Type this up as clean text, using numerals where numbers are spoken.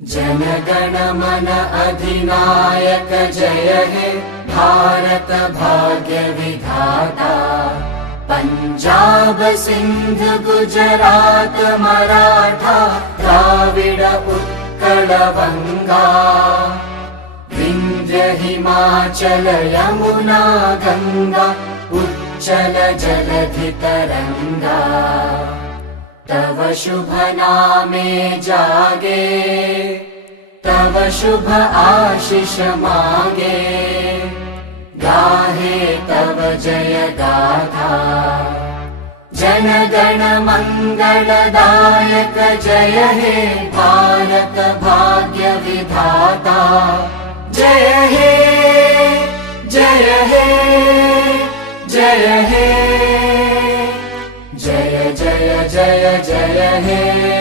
जनगण मन अधिनायक जय हे भारत भाग्य विधाता। पंजाब सिंध गुजरात मराठा द्राविड उत्कल बंगा। विंध्य हिमाचल यमुना गंगा उच्चल जलधि तरंगा। तव शुभ नामे जागे तव शुभ आशीष मागे। गाहे तव जय गाथा जन गण मंगलदायक जय हे भारत भाग्य विधाता। जय हे जय हे जय हे जय जय जय जय हे।